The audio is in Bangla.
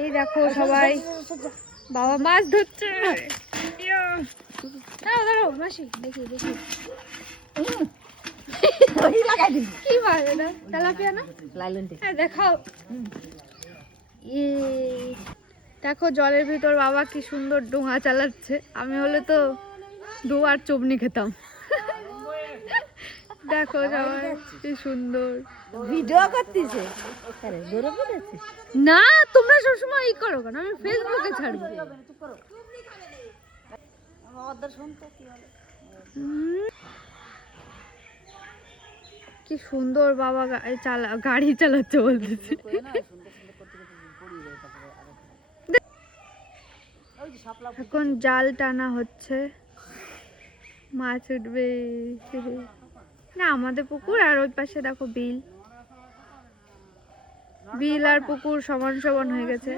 এই দেখো সবাই বাবা মাছ ধরছে। দাঁড়াও মাসি দেখি দেখি কি মাছ এটা? তেলাপিয়া না? হ্যাঁ দেখাও। দেখো জলের ভিতর বাবা কি সুন্দর ডোঙা চালাচ্ছে। আমি হলে তো ডোয়ার চবনি খেতাম। দেখো সবাই কি সুন্দর ভিডিও করতেছে। না তোমরা সবসময় ই করো কেন? আমি ফেসবুকে ছাড়বো। কি সুন্দর বাবা গাড়ি চালাচ্ছে বলতেছি। এখন জাল টানা হচ্ছে, মাছ উঠবে। না আমাদের পুকুর আর ওই পাশে দেখো বিল, বিল আর পুকুর সমান সমান হয়ে গেছে।